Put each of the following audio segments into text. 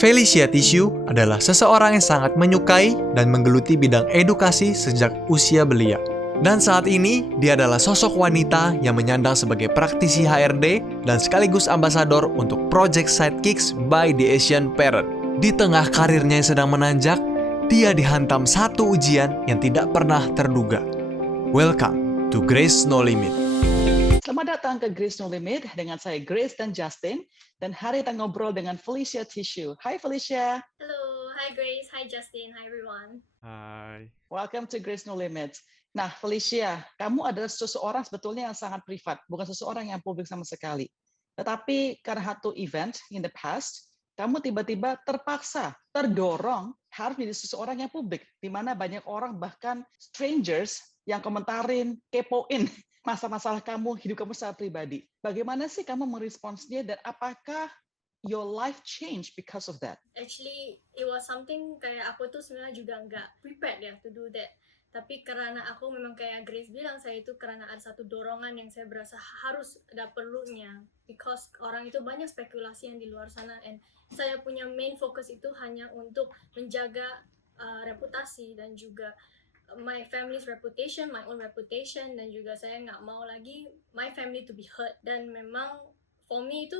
Felicia Tissue adalah seseorang yang sangat menyukai dan menggeluti bidang edukasi sejak usia belia. Dan saat ini, dia adalah sosok wanita yang menyandang sebagai praktisi HRD dan sekaligus ambasador untuk Project Sidekicks by the Asian Parent. Di tengah karirnya yang sedang menanjak, dia dihantam satu ujian yang tidak pernah terduga. Welcome to Grace No Limit. Selamat datang ke Grace No Limit dengan saya Grace dan Justin. Dan hari kita ngobrol dengan Felicia Tissue. Hai Felicia. Hello, hi Grace, hi Justin, hi everyone. Hai. Welcome to Grace No Limit. Nah Felicia, kamu adalah seseorang sebetulnya yang sangat privat, bukan seseorang yang publik sama sekali. Tetapi karena satu event in the past, kamu tiba-tiba terpaksa, terdorong harus menjadi seseorang yang publik, di mana banyak orang bahkan strangers yang komentarin, kepoin masalah kamu, hidup kamu secara pribadi. Bagaimana sih kamu meresponsnya dan apakah your life change because of that? Actually, it was something kayak aku tuh sebenarnya juga nggak prepared ya to do that. Tapi karena aku memang kayak Grace bilang, saya itu karena ada satu dorongan yang saya berasa harus ada perlunya. Because orang itu banyak spekulasi yang di luar sana. And saya punya main focus itu hanya untuk menjaga reputasi dan juga my family's reputation, my own reputation, dan juga saya nggak mau lagi my family to be hurt. Dan memang for me itu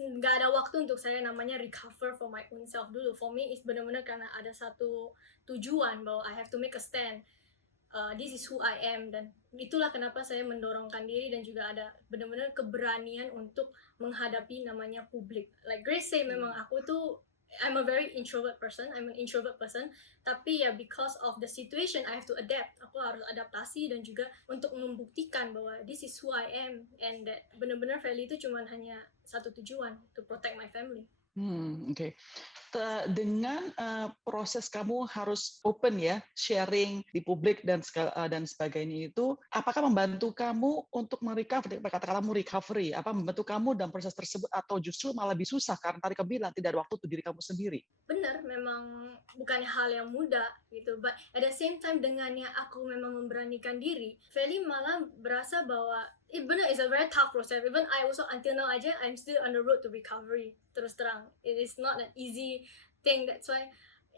nggak ada waktu untuk saya namanya recover for my own self dulu. For me it's benar-benar karena ada satu tujuan bahwa I have to make a stand. This is who I am, dan itulah kenapa saya mendorongkan diri dan juga ada benar-benar keberanian untuk menghadapi namanya publik. Like Grace say, memang aku tuh I'm a very introvert person, I'm an introvert person, tapi ya because of the situation I have to adapt. Aku harus adaptasi dan juga untuk membuktikan bahwa this is who I am, and that benar-benar value itu cuma hanya satu tujuan, to protect my family. Oke. Dengan proses kamu harus open ya, sharing di publik dan sebagainya itu, apakah membantu kamu untuk merecover, katakanlah recovery, apa membantu kamu dalam proses tersebut atau justru malah lebih susah karena tadi kamu bilang tidak ada waktu untuk diri kamu sendiri? Benar, memang bukan hal yang mudah gitu, but at the same time dengannya aku memang memberanikan diri, Feli malah berasa bahwa benar, it's a very tough process. Even I also until now aja I'm still on the road to recovery. Terus terang, it is not an easy thing. That's why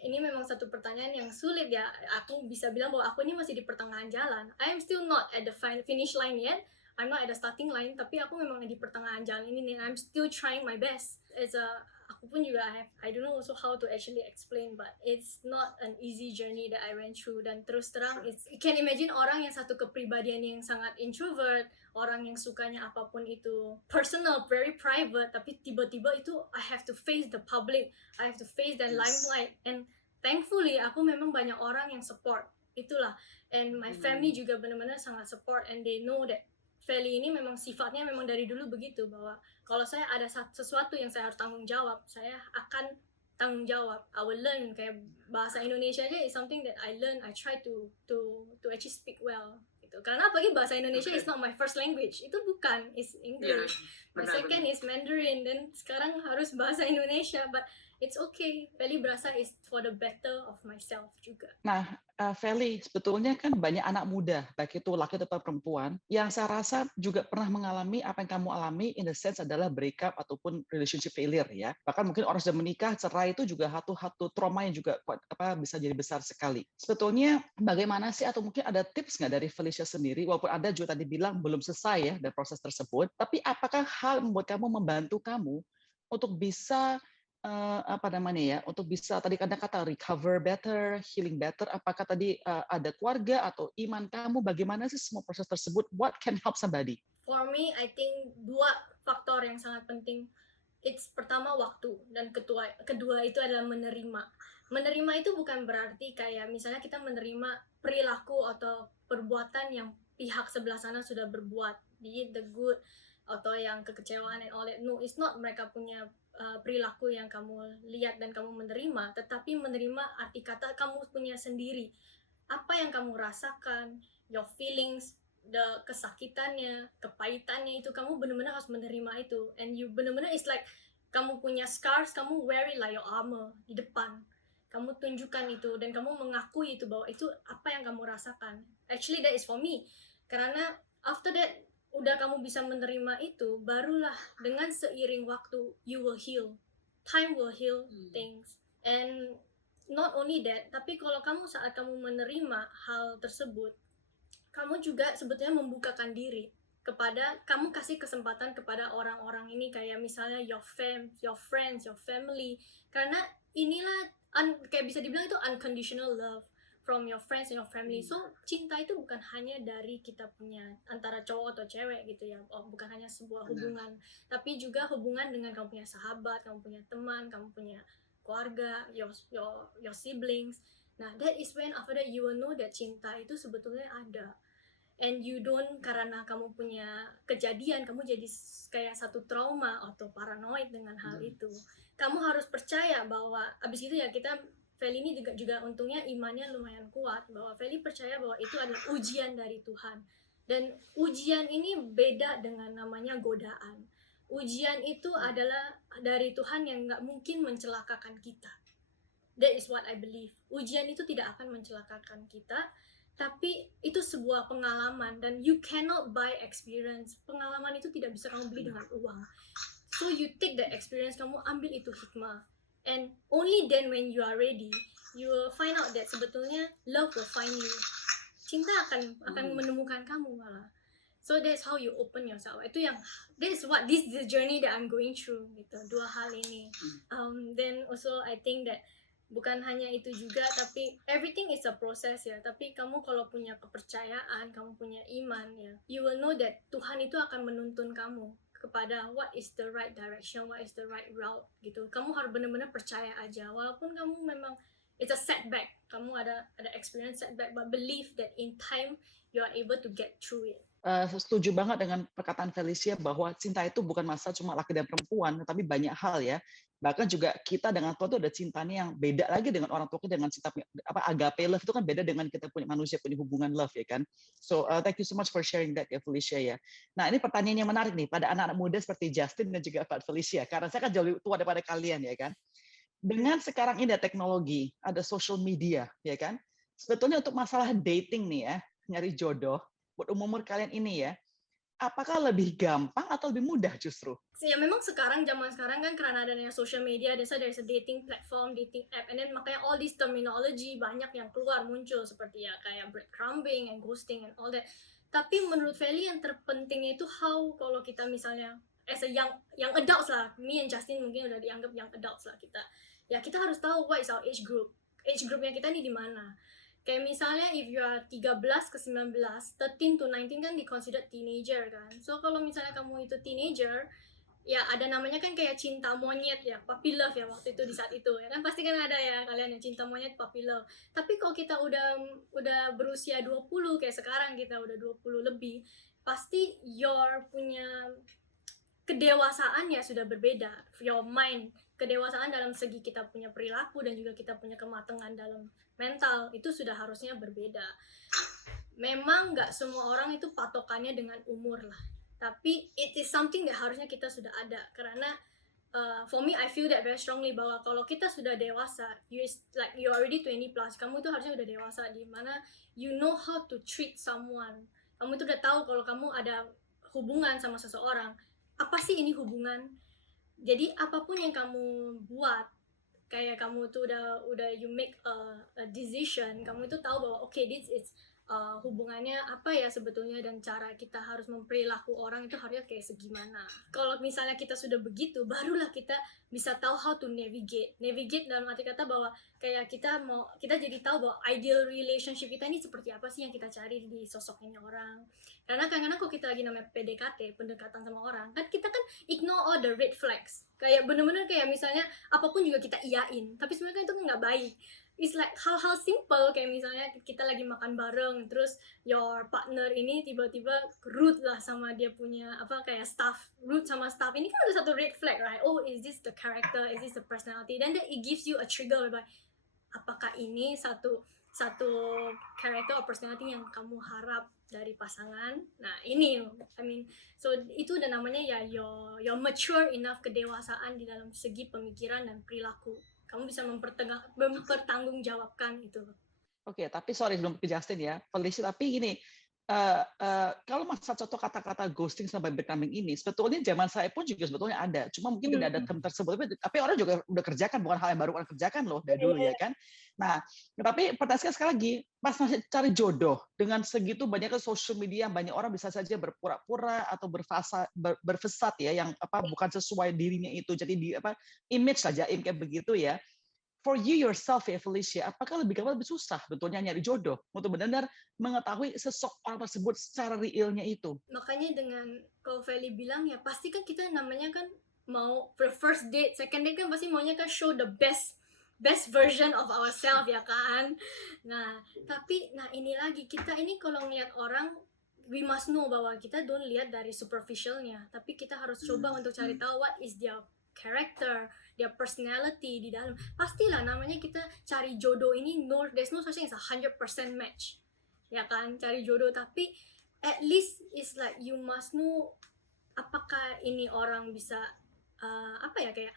ini memang satu pertanyaan yang sulit ya. Aku bisa bilang bahwa aku ini masih di pertengahan jalan. I am still not at the finish line yet. I'm not at the starting line, tapi aku memang di pertengahan jalan ini, and I'm still trying my best. Aku pun juga I don't know also how to actually explain, but it's not an easy journey that I went through. Dan terus terang, you can imagine orang yang satu kepribadian yang sangat introvert, orang yang sukanya apapun itu personal, very private, tapi tiba-tiba itu I have to face the public, I have to face the limelight. And thankfully aku memang banyak orang yang support itulah, and my family juga benar-benar sangat support, and they know that Feli ini memang sifatnya memang dari dulu begitu, bahwa kalau saya ada sesuatu yang saya harus tanggung jawab, saya akan tanggung jawab. I will learn. Kayak bahasa Indonesia aja is something that I learn. I try to actually speak well. Gitu. Karena apalagi bahasa Indonesia is not my first language. Itu bukan, is English. My second is Mandarin. Dan sekarang harus bahasa Indonesia. But it's okay. Feli berasa is for the better of myself juga. Nah, Feli, sebetulnya kan banyak anak muda, baik itu laki atau perempuan, yang saya rasa juga pernah mengalami apa yang kamu alami, in the sense adalah breakup ataupun relationship failure ya. Bahkan mungkin orang sudah menikah, cerai itu juga satu trauma yang juga bisa jadi besar sekali. Sebetulnya bagaimana sih, atau mungkin ada tips nggak dari Felicia sendiri, walaupun Anda juga tadi bilang belum selesai ya dari proses tersebut, tapi apakah hal membuat kamu membantu kamu untuk bisa untuk bisa tadi kata recover better, healing better, apakah tadi ada keluarga atau iman kamu, bagaimana sih semua proses tersebut? What can help somebody? For me, I think dua faktor yang sangat penting. It's pertama waktu, dan kedua itu adalah menerima. Menerima itu bukan berarti kayak misalnya kita menerima perilaku atau perbuatan yang pihak sebelah sana sudah berbuat, be it the good atau yang kekecewaan and all that. No, it's not mereka punya perilaku yang kamu lihat dan kamu menerima, tetapi menerima arti kata kamu punya sendiri. Apa yang kamu rasakan, your feelings, kesakitannya, kepahitannya, itu kamu benar-benar harus menerima itu. And you benar-benar it's like kamu punya scars, kamu wear it like your armor di depan. Kamu tunjukkan itu dan kamu mengakui itu bahwa itu apa yang kamu rasakan. Actually that is for me. Karena after that udah kamu bisa menerima itu, barulah dengan seiring waktu you will heal. time will heal things. And not only that, tapi kalau saat kamu menerima hal tersebut, kamu juga sebetulnya membukakan diri kepada, kamu kasih kesempatan kepada orang-orang ini, kayak misalnya your friends, your family, karena inilah kayak bisa dibilang itu unconditional love from your friends and your family. So cinta itu bukan hanya dari kita punya antara cowok atau cewek gitu ya, bukan hanya sebuah hubungan, tapi juga hubungan dengan kamu punya sahabat, kamu punya teman, kamu punya keluarga, your siblings. Nah, that is when after that you will know that cinta itu sebetulnya ada. And you don't, karena kamu punya kejadian, kamu jadi kayak satu trauma atau paranoid dengan hal itu. Kamu harus percaya bahwa, abis itu ya kita, Feli ini juga untungnya imannya lumayan kuat, bahwa Feli percaya bahwa itu adalah ujian dari Tuhan. Dan ujian ini beda dengan namanya godaan. Ujian itu adalah dari Tuhan yang gak mungkin mencelakakan kita. That is what I believe. Ujian itu tidak akan mencelakakan kita, tapi itu sebuah pengalaman, dan you cannot buy experience. Pengalaman itu tidak bisa kamu beli dengan uang. So you take the experience, kamu ambil itu hikmah, and only then when you are ready, you will find out that sebetulnya love will find you. Cinta akan menemukan kamu malah. So that's how you open yourself. Itu yang, this is the journey that I'm going through gitu. Dua hal ini. Then also I think that bukan hanya itu juga, tapi everything is a process ya. Tapi kamu kalau punya kepercayaan, kamu punya iman ya, you will know that Tuhan itu akan menuntun kamu kepada what is the right direction, what is the right route gitu. Kamu harus benar-benar percaya aja, walaupun kamu memang it's a setback, kamu ada experience setback, but believe that in time you are able to get through it. Setuju banget dengan perkataan Felicia bahwa cinta itu bukan masalah cuma laki dan perempuan, tapi banyak hal ya. Bahkan juga kita dengan Tuhan itu ada cintanya yang beda lagi dengan orang tua kita, dengan cinta agape love itu kan beda dengan kita punya manusia punya hubungan love ya kan. So thank you so much for sharing that ya Felicia ya. Nah ini pertanyaan yang menarik nih pada anak-anak muda seperti Justin dan juga Pak Felicia, karena saya kan jauh lebih tua daripada kalian ya kan. Dengan sekarang ini ada teknologi, ada social media ya kan. Sebetulnya untuk masalah dating nih ya, nyari jodoh buat umur kalian ini ya, apakah lebih gampang atau lebih mudah justru? Ya memang zaman sekarang kan karena adanya social media, there's a dating platform, dating app, and then makanya all this terminology banyak yang keluar muncul seperti ya kayak breadcrumbing and ghosting and all that. Tapi menurut Feli yang terpenting itu how, kalau kita misalnya as a young adults lah, me and Justin mungkin udah dianggap young adults lah kita. Ya kita harus tahu what is our age group. Age groupnya kita nih di mana. Kayak misalnya if you are 13 ke 19, 13 to 19 kan di-considered teenager kan. So kalau misalnya kamu itu teenager, ya ada namanya kan kayak cinta monyet ya, puppy love ya waktu itu di saat itu ya kan, pasti kan ada ya kalian yang cinta monyet, puppy love. Tapi kalau kita udah berusia 20 kayak sekarang kita udah 20 lebih, pasti your punya kedewasaan ya sudah berbeda. Your mind, kedewasaan dalam segi kita punya perilaku dan juga kita punya kematangan dalam mental itu sudah harusnya berbeda. Memang nggak semua orang itu patokannya dengan umur lah, tapi it is something that harusnya kita sudah ada. Karena for me I feel that very strongly bahwa kalau kita sudah dewasa, you already 20 plus, kamu itu harusnya udah dewasa di mana you know how to treat someone. Kamu itu udah tahu kalau kamu ada hubungan sama seseorang, apa sih ini hubungan. Jadi apapun yang kamu buat, kayak kamu tuh udah you make a decision, kamu itu tahu bahwa okay, this is hubungannya apa ya sebetulnya, dan cara kita harus memperilaku orang itu harusnya kayak segimana. Kalau misalnya kita sudah begitu, barulah kita bisa tahu how to navigate dalam arti kata bahwa kayak kita jadi tahu bahwa ideal relationship kita ini seperti apa sih yang kita cari di sosok ini orang. Karena kadang-kadang kalau kita lagi namanya PDKT, pendekatan sama orang, kan kita kan ignore all the red flags, kayak bener-bener kayak misalnya apapun juga kita iyain, tapi sebenarnya itu nggak baik. It's like hal-hal simple, kayak misalnya kita lagi makan bareng, terus your partner ini tiba-tiba rude lah sama dia punya kayak rude sama staff, ini kan ada satu red flag, right? Oh, is this the character, is this the personality? Then it gives you a trigger, like apakah ini satu character or personality yang kamu harap dari pasangan. Nah ini so itu udah namanya ya your mature enough, kedewasaan di dalam segi pemikiran dan perilaku. Kamu bisa mempertanggungjawabkan itu. Oke, tapi sorry sebelum ke Justin ya, Felicia, tapi gini, Kalau masa contoh kata-kata ghosting sampai becoming ini, sebetulnya zaman saya pun juga sebetulnya ada. Cuma mungkin tidak ada term tersebut, tapi orang juga udah kerjakan, bukan hal yang baru orang kerjakan loh dari dulu ya kan. Nah, tapi pertanyaan sekali lagi, pas masih cari jodoh dengan segitu banyaknya social media, banyak orang bisa saja berpura-pura atau berfasad ya, yang bukan sesuai dirinya itu. Jadi image saja, kayak begitu ya. For you yourself ya Felicia, apakah kamu lebih susah betulnya nyari jodoh untuk benar-benar mengetahui sosok orang tersebut secara realnya itu? Makanya dengan kalau Feli bilang ya pasti kan kita namanya kan mau first date, second date kan pasti maunya kan show the best version of ourselves ya kan. Nah, tapi ini lagi kita ini kalau ngeliat orang we must know bahwa kita don't lihat dari superficialnya, tapi kita harus coba untuk cari tahu what is their character, their personality di dalam. Pastilah namanya kita cari jodoh ini there's no such thing as 100% match. Ya kan, cari jodoh tapi at least it's like you must know apakah ini orang bisa kayak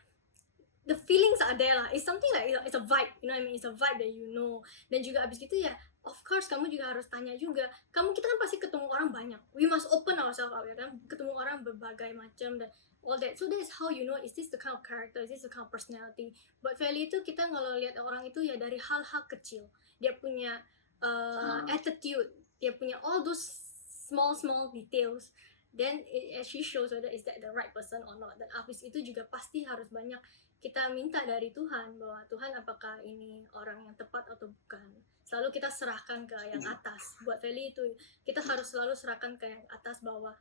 the feelings are there lah. It's something like it's a vibe, you know what I mean? It's a vibe that you know. Dan juga abis gitu ya, of course kamu juga harus tanya juga. Kita kan pasti ketemu orang banyak. We must open ourselves up ya kan. Ketemu orang berbagai macam dan all that. So that's how you know is this the kind of character, is this the kind of personality. Buat Feli itu kita kalau lihat orang itu ya dari hal-hal kecil. Dia punya attitude, dia punya all those small details. Then it actually shows whether is that the right person or not. Dan abis itu juga pasti harus banyak kita minta dari Tuhan bahwa Tuhan apakah ini orang yang tepat atau bukan. Selalu kita serahkan ke yang atas. Buat Feli itu kita harus selalu serahkan ke yang atas bahwa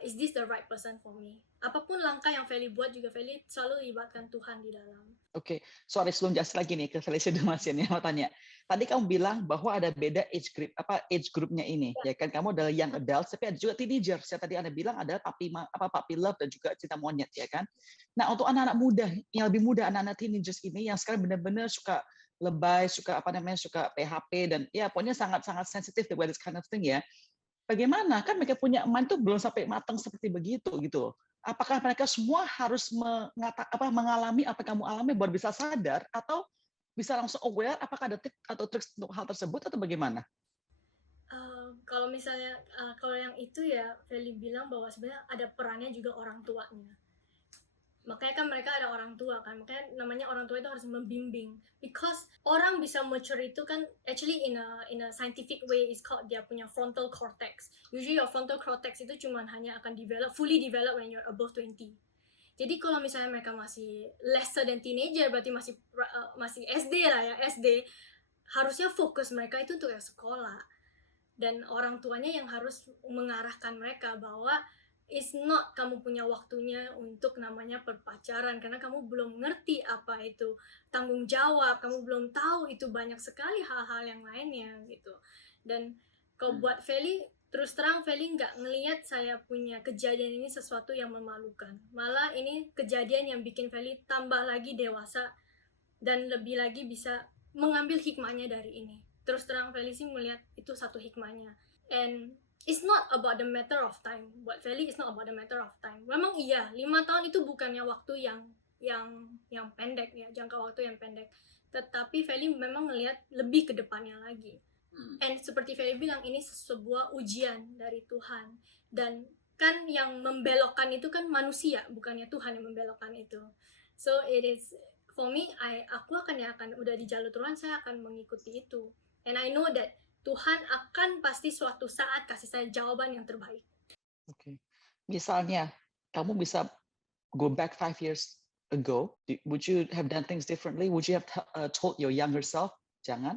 is this the right person for me. Apapun langkah yang Feli buat juga Feli selalu libatkan Tuhan di dalam. Oke, sorry sebelum jelas lagi nih ke Felicia Demasian ya, mau tanya. Tadi kamu bilang bahwa ada beda age groupnya ini, ya kan? Kamu adalah young adult, tapi ada juga teenager. Saya tadi Anda bilang ada puppy love dan juga cinta monyet, ya kan? Nah, untuk anak-anak muda, yang lebih muda, anak-anak teenagers ini yang sekarang benar-benar suka lebay, suka suka PHP dan ya pokoknya sangat-sangat sensitif with this kind of thing ya. Bagaimana? Kan mereka punya mind tuh belum sampai matang seperti begitu gitu. Apakah mereka semua harus mengalami apa yang kamu alami baru bisa sadar atau bisa langsung aware apakah ada tips atau trik untuk hal tersebut atau bagaimana? Kalau misalnya kalau yang itu ya Feli bilang bahwa sebenarnya ada perannya juga orang tuanya. Makanya kan mereka ada orang tua kan, makanya namanya orang tua itu harus membimbing. Because orang bisa mature itu kan actually in a scientific way is called dia punya frontal cortex. Usually your frontal cortex itu cuma hanya akan fully develop when you're above 20. Jadi kalau misalnya mereka masih lesser than teenager, berarti masih SD lah ya, SD, harusnya fokus mereka itu untuk sekolah. Dan orang tuanya yang harus mengarahkan mereka bahwa it's not kamu punya waktunya untuk namanya berpacaran karena kamu belum ngerti apa itu tanggung jawab, kamu belum tahu itu banyak sekali hal-hal yang lainnya gitu. Dan kalau buat Feli, terus terang Feli nggak ngelihat saya punya kejadian ini sesuatu yang memalukan. Malah ini kejadian yang bikin Feli tambah lagi dewasa dan lebih lagi bisa mengambil hikmahnya dari ini. Terus terang Feli sih melihat itu satu hikmahnya. And it's not about the matter of time. Buat Feli, it's not about the matter of time. Memang iya, 5 tahun itu bukannya waktu yang pendek ya, jangka waktu yang pendek. Tetapi Feli memang ngelihat lebih ke depannya lagi. And seperti Feli bilang, ini sebuah ujian dari Tuhan. Dan kan yang membelokkan itu kan manusia, bukannya Tuhan yang membelokkan itu. So it is, for me, aku akan udah di jalur Tuhan, saya akan mengikuti itu. And I know that Tuhan akan pasti suatu saat kasih saya jawaban yang terbaik. Oke. Misalnya, kamu bisa go back 5 years ago, would you have done things differently? Would you have told your younger self, jangan?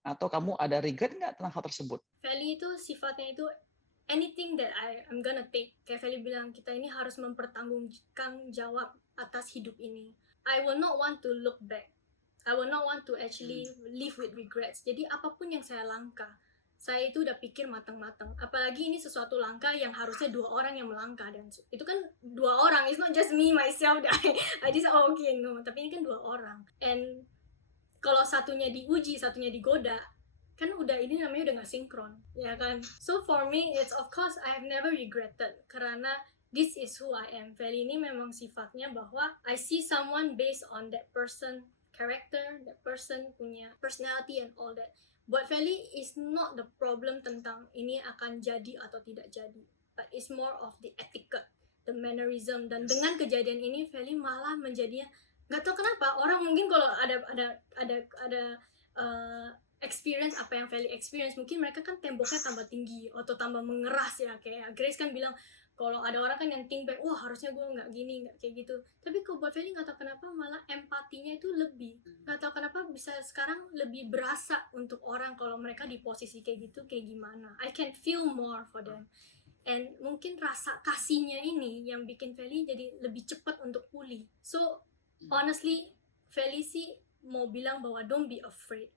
Atau kamu ada regret nggak tentang hal tersebut? Feli itu sifatnya itu anything that I'm gonna take. Kayak Feli bilang, kita ini harus mempertanggungjawabkan jawab atas hidup ini. I will not want to look back. I will not want to actually live with regrets. Jadi apapun yang saya langkah, saya itu udah pikir matang-matang. Apalagi ini sesuatu langkah yang harusnya 2 orang yang melangkah. Dan itu kan 2 orang. It's not just me, myself. I just, okay, no. Tapi ini kan 2 orang. And kalau satunya diuji, satunya digoda, kan udah ini namanya udah gak sinkron. Ya kan? So for me, it's of course I have never regretted. Karena this is who I am. Feli ini memang sifatnya bahwa I see someone based on that person character, that person punya personality and all that. buat Feli is not the problem tentang ini akan jadi atau tidak jadi, but it's more of the etiquette, the mannerism. Dan dengan kejadian ini Feli malah menjadinya nggak tahu kenapa orang mungkin kalau ada experience apa yang Feli experience, mungkin mereka kan temboknya tambah tinggi atau tambah mengeras ya, kayak Grace kan bilang kalau ada orang kan yang think back, wah harusnya gue nggak gini, nggak kayak gitu. Tapi kalau buat Feli nggak tahu kenapa malah empatinya itu lebih, nggak tahu kenapa bisa sekarang lebih berasa untuk orang kalau mereka di posisi kayak gitu kayak gimana. I can feel more for them. And mungkin rasa kasihnya ini yang bikin Feli jadi lebih cepat untuk pulih. So honestly, Feli sih mau bilang bahwa don't be afraid.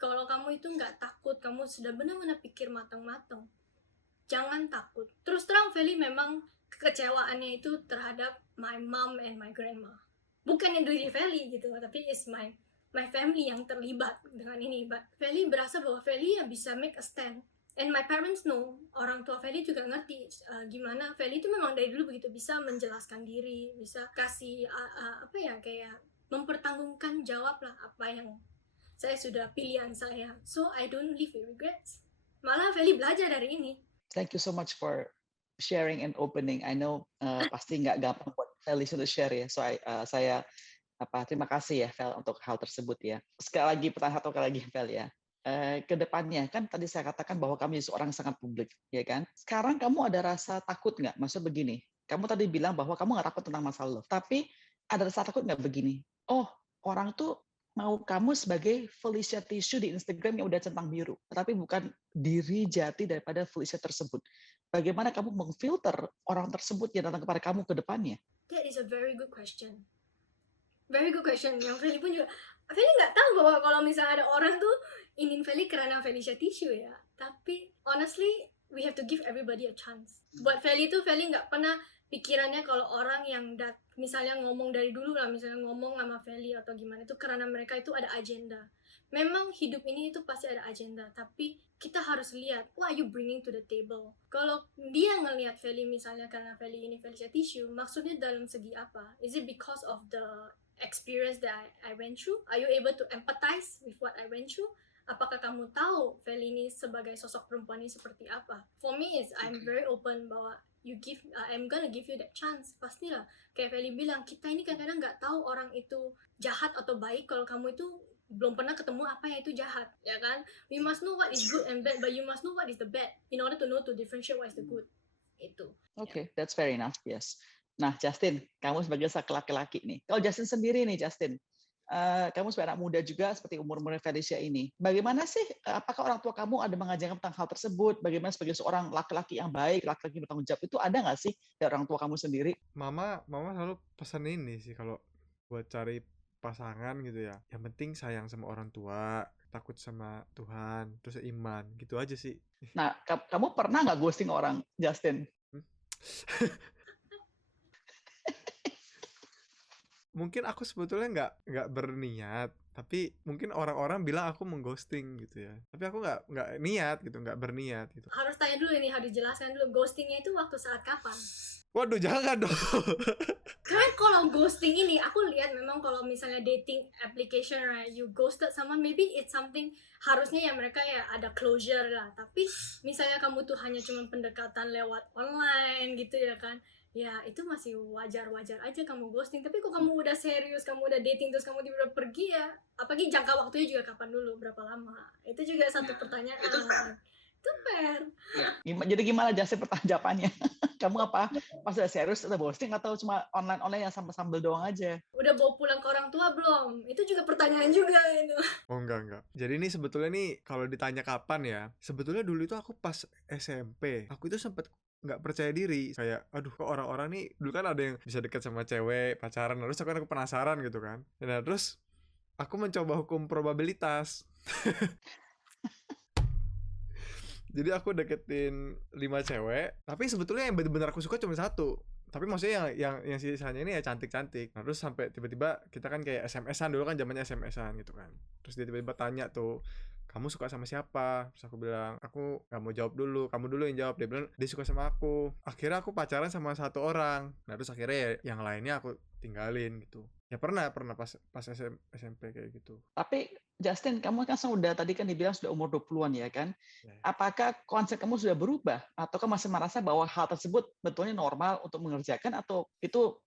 Kalau kamu itu nggak takut, kamu sudah benar-benar pikir matang-matang, jangan takut. Terus terang Feli memang kekecewaannya itu terhadap my mom and my grandma. Bukan yang diri Feli gitu, tapi it's my family yang terlibat dengan ini. But Feli berasa bahwa Feli yang bisa make a stand. And my parents know, orang tua Feli juga ngerti gimana Feli itu memang dari dulu begitu bisa menjelaskan diri, bisa kasih apa ya, kayak mempertanggungan jawab lah apa yang saya sudah pilihan saya. So I don't live with regrets. Malah Feli belajar dari ini. Thank you so much for sharing and opening. I know pasti nggak gampang buat Feli untuk share ya. So saya terima kasih ya Fel untuk hal tersebut ya. Sekali lagi pertanyaan satu kali lagi Fel ya. Kedepannya kan tadi saya katakan bahwa kami seorang sangat publik, ya kan? Sekarang kamu ada rasa takut nggak? Maksud begini, kamu tadi bilang bahwa kamu nggak takut tentang masalah love, tapi ada rasa takut nggak begini? Oh, orang tuh mau kamu sebagai Felicia Tissue di Instagram yang udah centang biru, tetapi bukan diri jati daripada Felicia tersebut. Bagaimana kamu mengfilter orang tersebut yang datang kepada kamu ke depannya? That is a very good question. Very good question. Yang Feli pun juga, Feli nggak tahu bahwa kalau misalnya ada orang tuh ingin Feli karena Felicia Tissue ya. Tapi honestly, we have to give everybody a chance. Buat Feli tuh, Feli nggak pernah pikirannya kalau orang yang misalnya ngomong dari dulu lah, misalnya ngomong sama Feli atau gimana, itu karena mereka itu ada agenda. Memang hidup ini itu pasti ada agenda, tapi kita harus lihat, what are you bringing to the table? Kalau dia ngelihat Feli misalnya karena Feli ini Felicia Tissue, maksudnya dalam segi apa? Is it because of the experience that I went through? Are you able to empathize with what I went through? Apakah kamu tahu Feli ini sebagai sosok perempuan ini seperti apa? For me is I'm very open bahwa I'm gonna give you that chance. Pastilah, kayak Feli bilang, kita ini kadang-kadang nggak tahu orang itu jahat atau baik kalau kamu itu belum pernah ketemu apa yang itu jahat, ya kan? We must know what is good and bad, but you must know what is the bad in order to know to differentiate what is the good. Itu. Okay, that's fair enough, yes. Nah, Justin, kamu sebagai laki-laki nih. Kalau Justin sendiri nih, Justin, kamu sebagai anak muda juga seperti umur-umur Felicia ini. Bagaimana sih, apakah orang tua kamu ada mengajarkan tentang hal tersebut? Bagaimana sebagai seorang laki-laki yang baik, laki-laki bertanggung jawab, itu ada nggak sih dari orang tua kamu sendiri? Mama selalu pesan ini sih kalau buat cari pasangan gitu ya. Yang penting sayang sama orang tua, takut sama Tuhan, terus iman, gitu aja sih. Nah, kamu pernah nggak ghosting orang, Justin? Mungkin aku sebetulnya nggak berniat, tapi mungkin orang-orang bilang aku mengghosting gitu ya. Tapi aku nggak niat gitu, nggak berniat gitu. Harus tanya dulu ini, harus dijelaskan dulu ghostingnya itu waktu saat kapan? Waduh, jangan dong. Karena kalau ghosting ini, aku lihat memang kalau misalnya dating application, right, you ghosted someone, maybe it's something harusnya ya mereka ya ada closure lah. Tapi misalnya kamu tuh hanya cuma pendekatan lewat online gitu ya kan, ya itu masih wajar-wajar aja kamu ghosting. Tapi kok kamu udah serius, kamu udah dating terus kamu tiba-tiba pergi ya, apalagi jangka waktunya juga kapan dulu, berapa lama, itu juga satu pertanyaan. Itu fair. Jadi gimana Justin jawabannya? Kamu apa pas udah serius atau ghosting atau cuma online yang sambil doang aja? Udah bawa pulang ke orang tua belum? Itu juga pertanyaan juga itu. Oh enggak. Jadi ini sebetulnya nih kalau ditanya kapan ya, sebetulnya dulu itu aku pas SMP, aku itu sempet nggak percaya diri, kayak aduh kok orang-orang nih dulu kan ada yang bisa dekat sama cewek pacaran, terus aku penasaran gitu kan. Nah terus aku mencoba hukum probabilitas. Jadi aku deketin 5 cewek, tapi sebetulnya yang benar-benar aku suka cuma 1. Tapi maksudnya yang sisanya ini ya cantik-cantik. Nah, terus sampai tiba-tiba kita kan kayak SMS-an, dulu kan zamannya SMS-an gitu kan. Terus dia tiba-tiba tanya tuh, kamu suka sama siapa? Terus aku bilang, aku gak mau jawab dulu, kamu dulu yang jawab. Dia bilang, dia suka sama aku. Akhirnya aku pacaran sama 1 orang. Nah terus akhirnya ya yang lainnya aku tinggalin gitu. Ya pernah pas SMP kayak gitu. Tapi Justin, kamu kan sudah tadi kan dibilang sudah umur 20-an ya kan? Ya. Apakah konsep kamu sudah berubah ataukah masih merasa bahwa hal tersebut betulnya normal untuk mengerjakan atau itu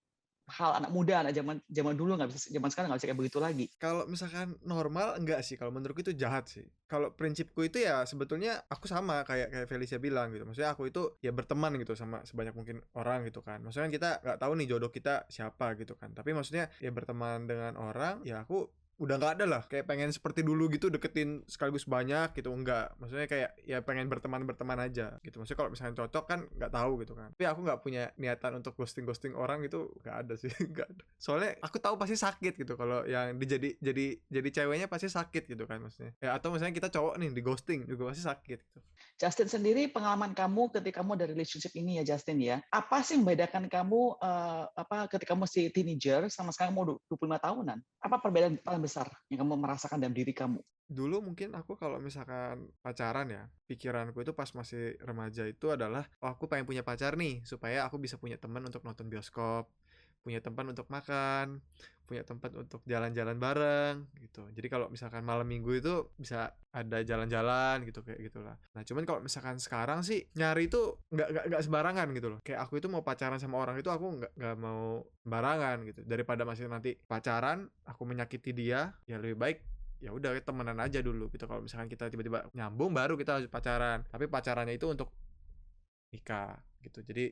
hal anak muda, anak zaman zaman dulu nggak bisa, zaman sekarang nggak bisa kayak begitu lagi? Kalau misalkan normal, enggak sih. Kalau menurutku itu jahat sih. Kalau prinsipku itu ya sebetulnya aku sama kayak Felicia bilang gitu. Maksudnya aku itu ya berteman gitu sama sebanyak mungkin orang gitu kan. Maksudnya kita nggak tahu nih jodoh kita siapa gitu kan. Tapi maksudnya ya berteman dengan orang, ya aku udah nggak ada lah kayak pengen seperti dulu gitu deketin sekaligus banyak gitu, enggak. Maksudnya kayak ya pengen berteman aja gitu. Maksudnya kalau misalnya cocok kan nggak tahu gitu kan, tapi aku nggak punya niatan untuk ghosting orang gitu, nggak ada sih. Nggak ada, soalnya aku tahu pasti sakit gitu kalau yang jadi ceweknya pasti sakit gitu kan, maksudnya ya. Atau misalnya kita cowok nih di ghosting juga pasti sakit gitu. Justin sendiri, pengalaman kamu ketika kamu dari relationship ini ya Justin ya, apa sih membedakan kamu ketika kamu si teenager sama sekarang kamu 25 tahunan? Apa perbedaan paling besar yang kamu merasakan dalam diri kamu? Dulu mungkin aku kalau misalkan pacaran ya, pikiranku itu pas masih remaja itu adalah, oh aku pengen punya pacar nih supaya aku bisa punya teman untuk nonton bioskop, punya tempat untuk makan, punya tempat untuk jalan-jalan bareng gitu. Jadi kalau misalkan malam minggu itu bisa ada jalan-jalan gitu, kayak gitulah. Nah cuman kalau misalkan sekarang sih nyari itu nggak sembarangan gitu loh. Kayak aku itu mau pacaran sama orang itu aku nggak mau sembarangan gitu. Daripada masih nanti pacaran aku menyakiti dia, ya lebih baik ya udah temenan aja dulu gitu. Kalau misalkan kita tiba-tiba nyambung baru kita lanjut pacaran, tapi pacarannya itu untuk nikah gitu. Jadi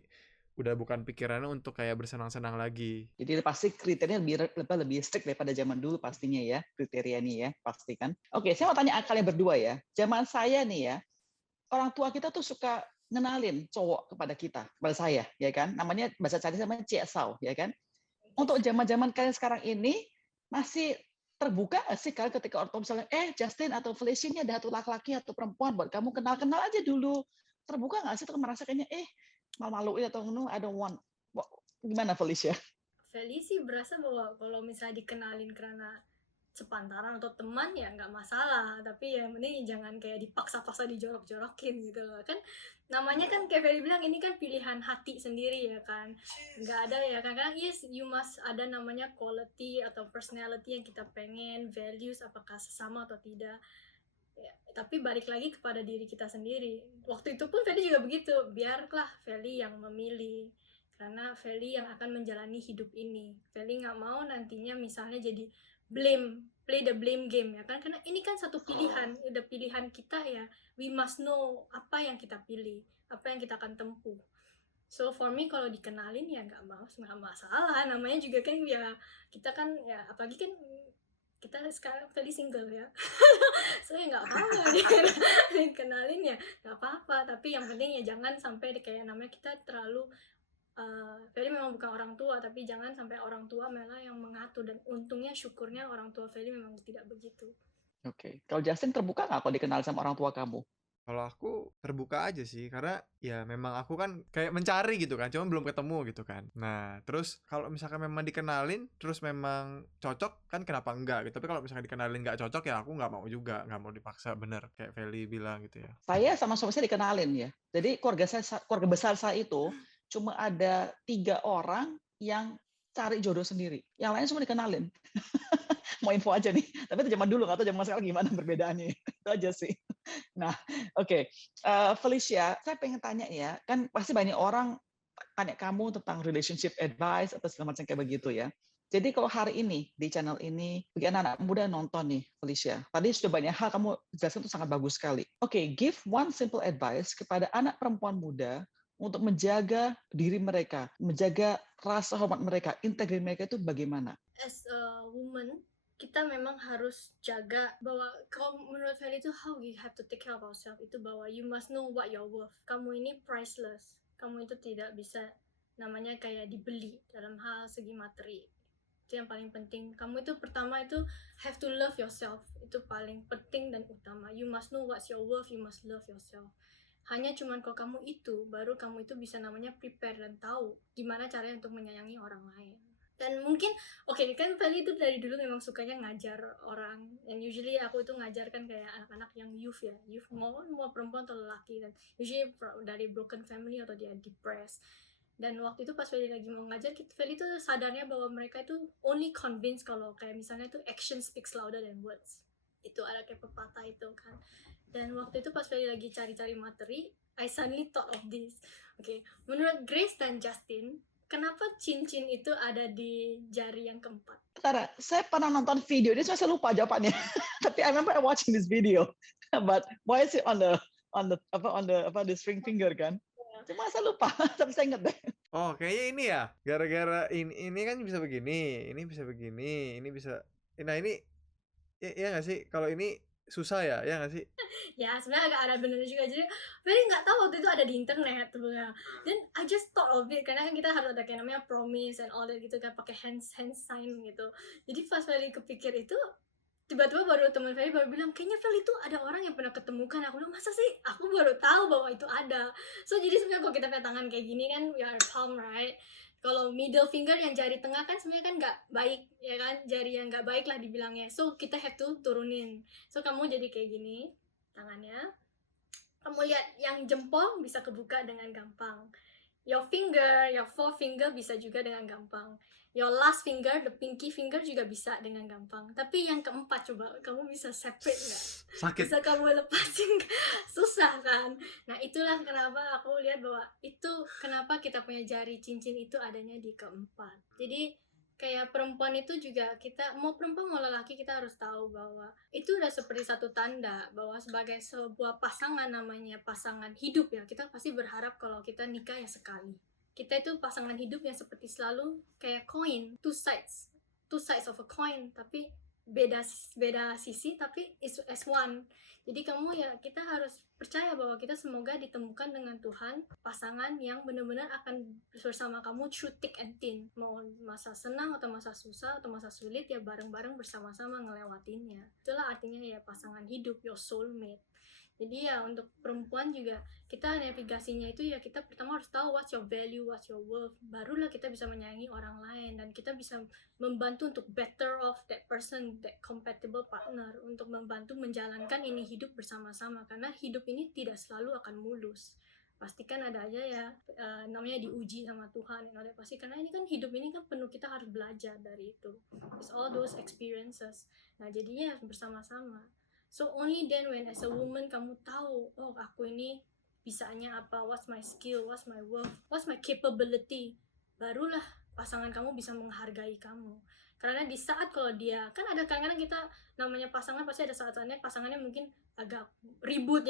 udah bukan pikirannya untuk kayak bersenang-senang lagi. Jadi pasti kriterianya lebih strict daripada zaman dulu pastinya ya, kriterianya ya, pasti kan. Oke, saya mau tanya kalian berdua ya. Zaman saya nih ya, orang tua kita tuh suka ngenalin cowok kepada saya, ya kan? Namanya bahasa Chinese namanya ciesau, ya kan? Untuk zaman-zaman kalian sekarang ini masih terbuka nggak sih kalian ketika orang tua misalnya, Justin atau Felicia ini ada satu laki-laki atau perempuan buat kamu kenal-kenal aja dulu. Terbuka nggak sih tuh merasa kayaknya malu-maluin atau no, I don't want. Gimana Felicia? Feli sih berasa bahwa kalau misalnya dikenalin karena sepantaran atau teman ya nggak masalah, tapi yang penting jangan kayak dipaksa-paksa dijorok-jorokin gitu loh kan. Namanya kan kayak Feli bilang ini kan pilihan hati sendiri ya kan, nggak ada ya kan. Karena yes, you must ada namanya quality atau personality yang kita pengen, values apakah sesama atau tidak ya, tapi balik lagi kepada diri kita sendiri. Waktu itu pun Feli juga begitu, biarlah Feli yang memilih karena Feli yang akan menjalani hidup ini. Feli nggak mau nantinya misalnya jadi play the blame game ya kan, karena ini kan satu pilihan, udah pilihan kita ya. We must know apa yang kita pilih, apa yang kita akan tempuh. So for me kalau dikenalin ya nggak masalah, namanya juga kan ya kita kan ya, apalagi kan kita sekarang Feli single ya. So ya nggak apa-apa dikenalin ya nggak apa-apa, tapi yang penting ya jangan sampai kayak namanya kita terlalu Feli memang bukan orang tua, tapi jangan sampai orang tua malah yang mengatur. Dan untungnya syukurnya orang tua Feli memang tidak begitu. Oke. Kalau Justin terbuka nggak kalau dikenal sama orang tua kamu? Kalau aku terbuka aja sih, karena ya memang aku kan kayak mencari gitu kan, cuma belum ketemu gitu kan. Nah, terus kalau misalkan memang dikenalin, terus memang cocok kan kenapa enggak gitu. Tapi kalau misalkan dikenalin nggak cocok ya aku nggak mau juga, nggak mau dipaksa, bener kayak Feli bilang gitu ya. Saya sama suami saya dikenalin ya. Jadi keluarga besar saya itu cuma ada 3 orang yang cari jodoh sendiri. Yang lain semua dikenalin. Mau info aja nih. Tapi itu zaman dulu, nggak tahu zaman sekarang gimana perbedaannya. Itu aja sih. Nah, oke. Felicia, saya pengen tanya ya. Kan pasti banyak orang tanya kamu tentang relationship advice atau segala macam kayak begitu ya. Jadi kalau hari ini di channel ini bagi anak-anak muda nonton nih, Felicia. Tadi sudah banyak hal kamu jelaskan itu sangat bagus sekali. Oke, give one simple advice kepada anak perempuan muda untuk menjaga diri mereka, menjaga rasa hormat mereka, integriti mereka itu bagaimana? As a woman, kita memang harus jaga bahwa kalau menurut Feli itu how we have to take care of ourselves, itu bahwa you must know what you're worth. Kamu ini priceless. Kamu itu tidak bisa namanya kayak dibeli dalam hal segi materi. Itu yang paling penting. Kamu itu pertama itu have to love yourself. Itu paling penting dan utama. You must know what's your worth, you must love yourself. Hanya cuman kalau kamu itu, baru kamu itu bisa namanya prepare dan tahu gimana caranya untuk menyayangi orang lain. Dan mungkin, kan Feli itu dari dulu memang sukanya ngajar orang. And usually aku itu ngajarkan kayak anak-anak yang youth ya. Youth mau perempuan atau lelaki. Dan usually dari broken family atau dia depressed. Dan waktu itu pas Feli lagi mau ngajar, Feli tuh sadarnya bahwa mereka itu only convinced kalau kayak misalnya tuh action speaks louder than words. itu ada kayak pepatah itu kan. Dan waktu itu pas Feli lagi cari-cari materi, I suddenly thought of this. Oke, menurut Grace dan Justin, kenapa cincin itu ada di jari yang keempat? Karena saya pernah nonton video ini, saya lupa jawabannya. Tapi I remember watching this video. But why is it on the string finger kan? Cuma saya lupa, tapi saya ingat deh. Oh, kayaknya ini ya. Gara-gara ini kan bisa begini, ini bisa begini, ini bisa. Nah, ini ya nggak sih? Kalau ini susah ya nggak sih? Ya sebenarnya agak ada benernya juga, jadi Feli nggak tahu waktu itu ada di internet sebenarnya. Dan I just thought of it karena kan kita harus ada kayak namanya promise and all that gitu kan, pakai hand sign gitu. Jadi pas Feli kepikir itu, tiba-tiba baru teman Feli baru bilang, kayaknya Feli itu ada orang yang pernah ketemukan. Aku bilang, masa sih? Aku baru tahu bahwa itu ada. So jadi sebenarnya kalau kita punya tangan kayak gini kan, we are palm, right? Kalau middle finger yang jari tengah kan sebenarnya kan nggak baik ya kan, jari yang nggak baik lah dibilangnya. So kita have to turunin. So kamu jadi kayak gini tangannya, kamu lihat yang jempol bisa kebuka dengan gampang, your forefinger bisa juga dengan gampang, your last finger, the pinky finger juga bisa dengan gampang. Tapi yang keempat coba kamu bisa separate nggak? Sakit. Bisa kamu lepasin? Susah kan? Nah itulah kenapa aku lihat bahwa itu kenapa kita punya jari cincin itu adanya di keempat. Jadi kayak perempuan itu juga, kita mau perempuan mau lelaki, kita harus tahu bahwa itu udah seperti satu tanda bahwa sebagai sebuah pasangan, namanya pasangan hidup ya, kita pasti berharap kalau kita nikah ya sekali. Kita itu pasangan hidup yang seperti selalu kayak coin, two sides of a coin, tapi beda sisi tapi is as one. Jadi kamu ya, kita harus percaya bahwa kita semoga ditemukan dengan Tuhan pasangan yang benar-benar akan bersama kamu through thick and thin, mau masa senang atau masa susah atau masa sulit ya bareng-bareng bersama-sama ngelewatinnya. Itulah artinya ya pasangan hidup, your soulmate. Jadi ya untuk perempuan juga, kita navigasinya itu ya kita pertama harus tahu what's your value, what's your worth, barulah kita bisa menyayangi orang lain dan kita bisa membantu untuk better off that person, that compatible partner, untuk membantu menjalankan ini hidup bersama-sama. Karena hidup ini tidak selalu akan mulus, pastikan ada aja ya namanya diuji sama Tuhan, pasti, karena ini kan hidup ini kan penuh, kita harus belajar dari itu. It's all those experiences. Nah jadinya bersama-sama. So only then when as a woman kamu tahu, oh aku ini bisanya apa, what's my skill, what's my worth, what's my capability, barulah pasangan kamu bisa menghargai kamu. Karena di saat kalau dia, kan ada kadang-kadang kita namanya pasangan pasti ada saat-saatnya pasangannya mungkin agak ribut,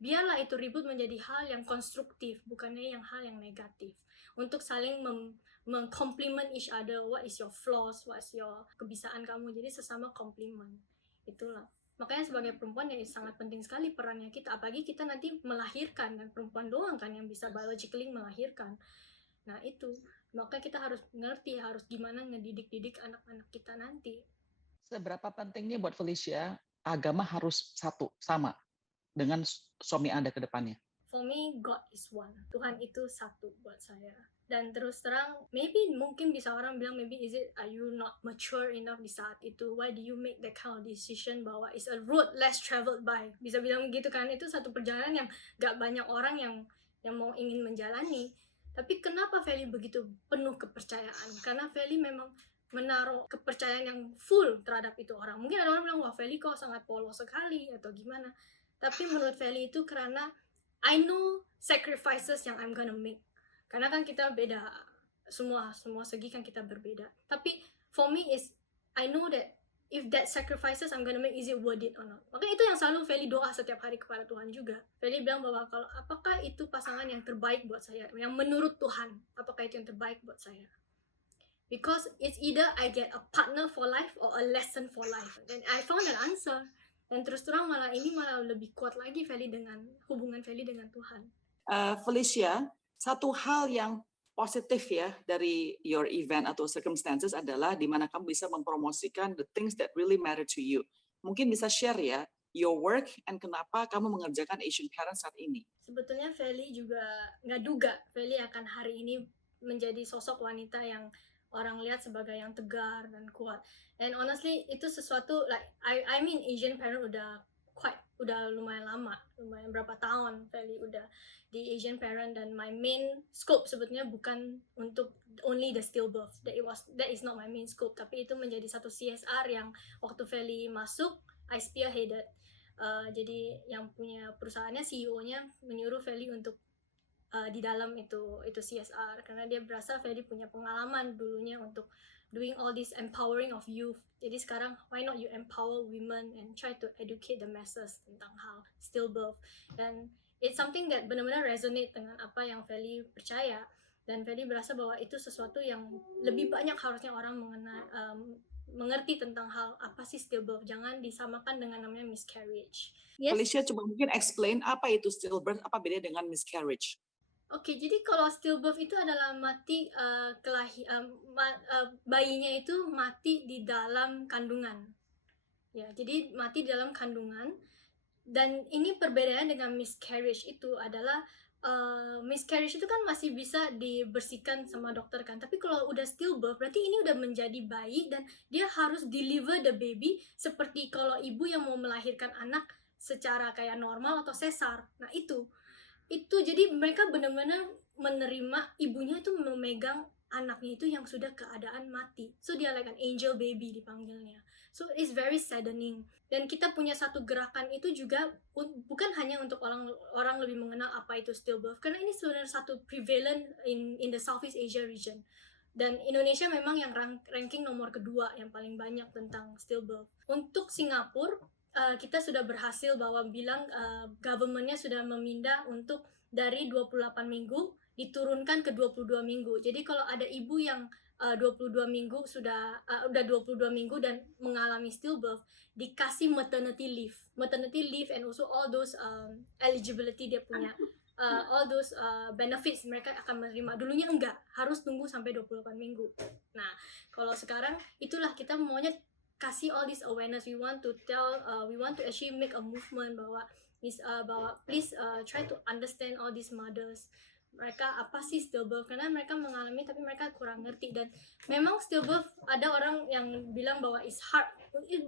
biarlah itu ribut menjadi hal yang konstruktif, bukannya hal yang negatif, untuk saling mengcompliment each other, what is your flaws, what is your kebisaan kamu, jadi sesama compliment. Itulah makanya sebagai perempuan ya sangat penting sekali perannya kita, apalagi kita nanti melahirkan, dan perempuan doang kan yang bisa biologically melahirkan. Nah itu makanya kita harus ngerti harus gimana ngedidik anak-anak kita nanti. Seberapa pentingnya buat Felicia agama harus sama dengan suami Anda ke depannya? For me, God is one. Tuhan itu satu buat saya. Dan terus terang, mungkin bisa orang bilang, are you not mature enough di saat itu? Why do you make that kind of decision bahwa it's a road less traveled by? Bisa bilang gitu kan, itu satu perjalanan yang gak banyak orang yang mau ingin menjalani. Tapi kenapa Feli begitu penuh kepercayaan? Karena Feli memang menaruh kepercayaan yang full terhadap itu orang. Mungkin ada orang bilang, wah Feli kok sangat polos sekali atau gimana. Tapi menurut Feli itu karena I know sacrifices yang I'm gonna make. Karena kan kita beda, semua segi kan kita berbeda. Tapi for me is, I know that if that sacrifices I'm gonna make, is it worth it or not? Makanya itu yang selalu Feli doa setiap hari kepada Tuhan juga. Feli bilang bahwa kalau apakah itu pasangan yang terbaik buat saya, yang menurut Tuhan, apakah itu yang terbaik buat saya? Because it's either I get a partner for life or a lesson for life. And I found an answer. Dan terus terang malah lebih kuat lagi Feli dengan hubungan Feli dengan Tuhan. Felicia, satu hal yang positif ya dari your event atau circumstances adalah di mana kamu bisa mempromosikan the things that really matter to you. Mungkin bisa share ya your work and kenapa kamu mengerjakan Asian Parents saat ini. Sebetulnya Feli juga nggak duga Feli akan hari ini menjadi sosok wanita yang orang lihat sebagai yang tegar dan kuat. And honestly itu sesuatu like I mean Asian Parent udah quite udah lumayan lama, lumayan berapa tahun Feli udah di Asian Parent, dan my main scope sebetulnya bukan untuk only the stillbirth. That is not my main scope, tapi itu menjadi satu CSR yang waktu Feli masuk I spearheaded. Jadi yang punya perusahaannya CEO-nya menyuruh Feli untuk di dalam itu CSR, karena dia berasa Feli punya pengalaman dulunya untuk doing all this empowering of youth. Jadi sekarang why not you empower women and try to educate the masses tentang hal stillbirth. Dan it's something that benar-benar resonate dengan apa yang Feli percaya, dan Feli berasa bahwa itu sesuatu yang lebih banyak harusnya orang mengerti tentang hal apa sih stillbirth. Jangan disamakan dengan namanya miscarriage. Yes. Felicia coba mungkin explain apa itu stillbirth, apa beda dengan miscarriage. Oke, jadi kalau stillbirth itu adalah mati bayinya itu mati di dalam kandungan. Ya, jadi mati di dalam kandungan. Dan ini perbedaannya dengan miscarriage itu adalah miscarriage itu kan masih bisa dibersihkan sama dokter kan. Tapi kalau udah stillbirth berarti ini udah menjadi bayi dan dia harus deliver the baby seperti kalau ibu yang mau melahirkan anak secara kayak normal atau sesar. Nah, itu jadi mereka benar-benar menerima ibunya itu memegang anaknya itu yang sudah keadaan mati. So dia like an angel baby dipanggilnya. So it's very saddening. Dan kita punya satu gerakan itu juga bukan hanya untuk orang lebih mengenal apa itu stillbirth, karena ini sebenarnya satu prevalent in the Southeast Asia region. Dan Indonesia memang yang ranking nomor kedua yang paling banyak tentang stillbirth. Untuk Singapura kita sudah berhasil government-nya sudah memindah untuk dari 28 minggu diturunkan ke 22 minggu. Jadi kalau ada ibu yang 22 minggu udah 22 minggu dan mengalami stillbirth, dikasih maternity leave and also all those eligibility dia punya, all those benefits mereka akan menerima. Dulunya enggak, harus tunggu sampai 28 minggu. Nah, kalau sekarang itulah kita maunya kasih all this awareness. We want to actually make a movement bahwa please try to understand all these mothers. Mereka apa sih stillbirth, karena mereka mengalami tapi mereka kurang ngerti. Dan memang stillbirth ada orang yang bilang bahwa it's hard,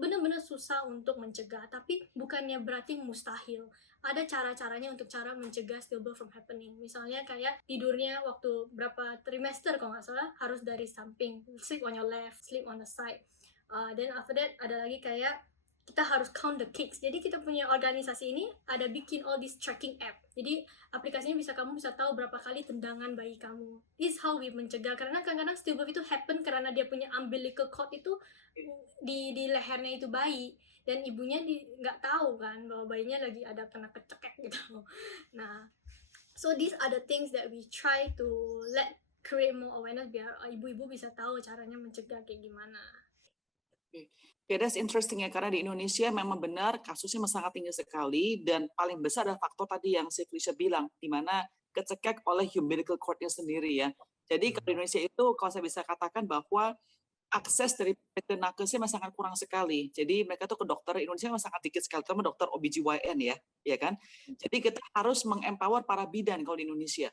benar-benar susah untuk mencegah, tapi bukannya berarti mustahil. Ada cara-caranya untuk cara mencegah stillbirth from happening. Misalnya kayak tidurnya waktu berapa trimester kalau nggak salah harus dari samping, sleep on your left, sleep on the side. Then after that ada lagi kayak kita harus count the kicks. Jadi kita punya organisasi ini ada bikin all this tracking app. Jadi aplikasinya kamu bisa tahu berapa kali tendangan bayi kamu. This how we mencegah, karena kadang-kadang stillbirth itu happen karena dia punya umbilical cord itu di lehernya itu bayi, dan ibunya nggak tahu kan bahwa bayinya lagi ada kena kecekek gitu. Nah, so these are the things that we try to create more awareness biar ibu-ibu bisa tahu caranya mencegah kayak gimana. Okay, that's interesting ya, karena di Indonesia memang benar kasusnya sangat tinggi sekali, dan paling besar adalah faktor tadi yang si Felicia bilang, di mana kecekek oleh umbilical cord-nya sendiri ya. Jadi kalau di Indonesia itu, kalau saya bisa katakan bahwa akses dari nakesnya masih sangat kurang sekali. Jadi mereka tuh ke dokter Indonesia masih sangat dikit sekali, terutama dokter OBGYN ya kan. Jadi kita harus mengempower para bidan kalau di Indonesia.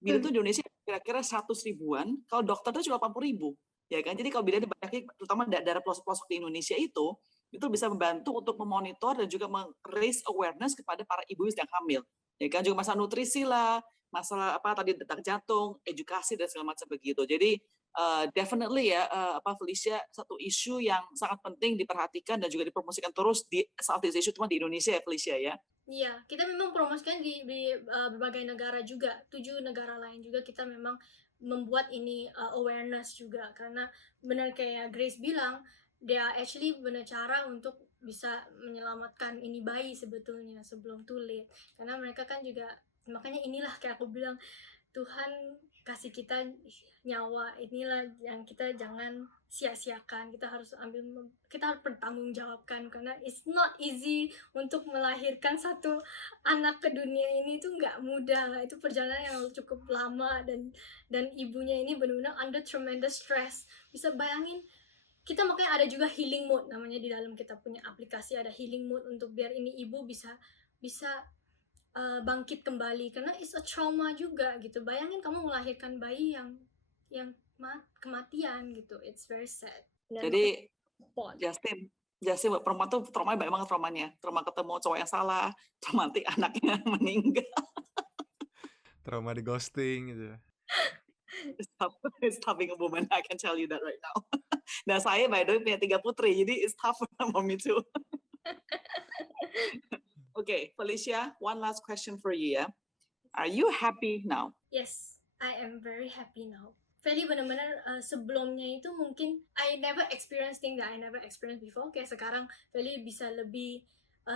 Bidan tuh di Indonesia kira-kira 100 ribuan, kalau dokter tuh cuma 80 ribu. Ya kan, jadi kalau bidan banyaknya, terutama daerah pelosok-pelosok di Indonesia itu bisa membantu untuk memonitor dan juga raise awareness kepada para ibu yang sedang hamil. Ya kan, juga masalah nutrisi lah, masalah tadi detak jantung, edukasi dan segala macam begitu. Jadi definitely ya, Felicia, satu isu yang sangat penting diperhatikan dan juga dipromosikan terus di Southeast Asia, cuma di Indonesia ya Felicia ya. Iya, kita memang promosikan di berbagai negara juga, 7 negara lain juga kita memang membuat ini awareness juga, karena benar kayak Grace bilang, dia actually benar cara untuk bisa menyelamatkan ini bayi sebetulnya sebelum too late. Karena mereka kan juga, makanya inilah kayak aku bilang, Tuhan kasih kita nyawa, inilah yang kita jangan sia-siakan. Kita harus bertanggungjawabkan, karena it's not easy untuk melahirkan satu anak ke dunia ini, itu nggak mudah. Itu perjalanan yang cukup lama, dan ibunya ini benar-benar under tremendous stress. Bisa bayangin, kita makanya ada juga healing mode namanya di dalam kita punya aplikasi, ada healing mode untuk biar ini ibu bisa bangkit kembali, karena it's a trauma juga gitu. Bayangin kamu melahirkan bayi yang kematian gitu, it's very sad. Dan jadi Justin, Jelasin buat perempuan tuh trauma banyak banget traumanya. Trauma ketemu cowok yang salah, traumatik anaknya meninggal. Trauma di ghosting gitu. It's tough being a woman, I can tell you that right now. Nah saya by the way punya 3 putri, jadi it's tough for me too. Okay, Felicia, one last question for you ya. Are you happy now? Yes, I am very happy now. Feli benar-benar sebelumnya itu mungkin I never experienced things that I never experienced before. Kayak sekarang Feli bisa lebih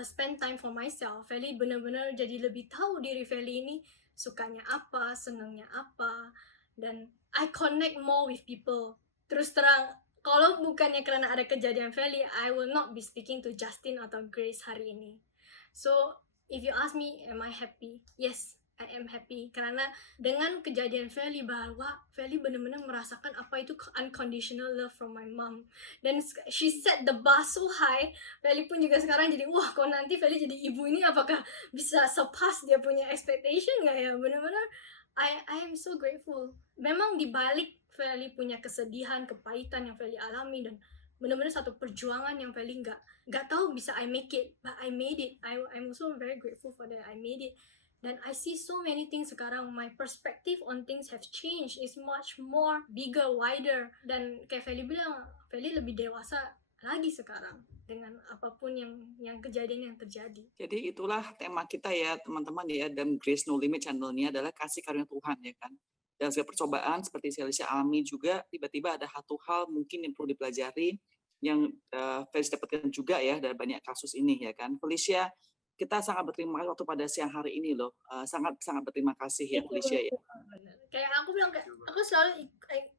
spend time for myself. Feli benar-benar jadi lebih tahu diri Feli ini sukanya apa, senangnya apa, dan I connect more with people. Terus terang, kalau bukannya karena ada kejadian Feli, I will not be speaking to Justin atau Grace hari ini. So, if you ask me, am I happy? Yes, I am happy karena dengan kejadian Feli bahwa Feli benar-benar merasakan apa itu unconditional love from my mom, dan she set the bar so high. Feli pun juga sekarang jadi wah, kalau nanti Feli jadi ibu ini apakah bisa surpass dia punya expectation nggak ya. Benar-benar I am so grateful. Memang dibalik Feli punya kesedihan, kepahitan yang Feli alami, dan benar-benar satu perjuangan yang Feli nggak tahu bisa I make it, but I made it. I'm also very grateful for that I made it. Dan I see so many things sekarang. My perspective on things have changed. It's much more bigger, wider. Dan kayak Feli bilang, Feli lebih dewasa lagi sekarang dengan apapun yang kejadian yang terjadi. Jadi itulah tema kita ya teman-teman ya, dan Grace No Limit channel-nya adalah kasih karunia Tuhan ya kan. Dan segala percobaan seperti Felicia alami juga, tiba-tiba ada satu hal mungkin yang perlu dipelajari, yang Felicia dapatkan juga ya dari banyak kasus ini ya kan. Felicia, kita sangat berterima kasih waktu pada siang hari ini loh. Sangat berterima kasih ya Felicia ya. Benar. Kayak aku bilang, aku selalu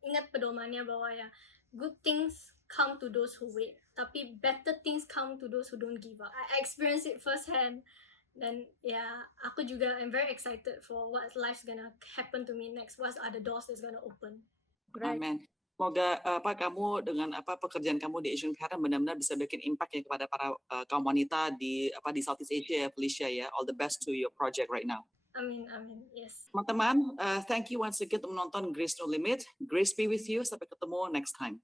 ingat pedomannya bahwa ya, good things come to those who wait, tapi better things come to those who don't give up. I experienced it firsthand, dan ya aku juga am very excited for what life's gonna happen to me next. What are the doors that's gonna open? Amin. Semoga kamu dengan pekerjaan kamu di Asian Parent benar-benar bisa bikin impact ya kepada para kaum wanita di Southeast Asia ya Felicia ya. All the best to your project right now. Amin, amin. Yes. Teman-teman, thank you once again untuk menonton Grace No Limit. Grace be with you. Sampai ketemu next time.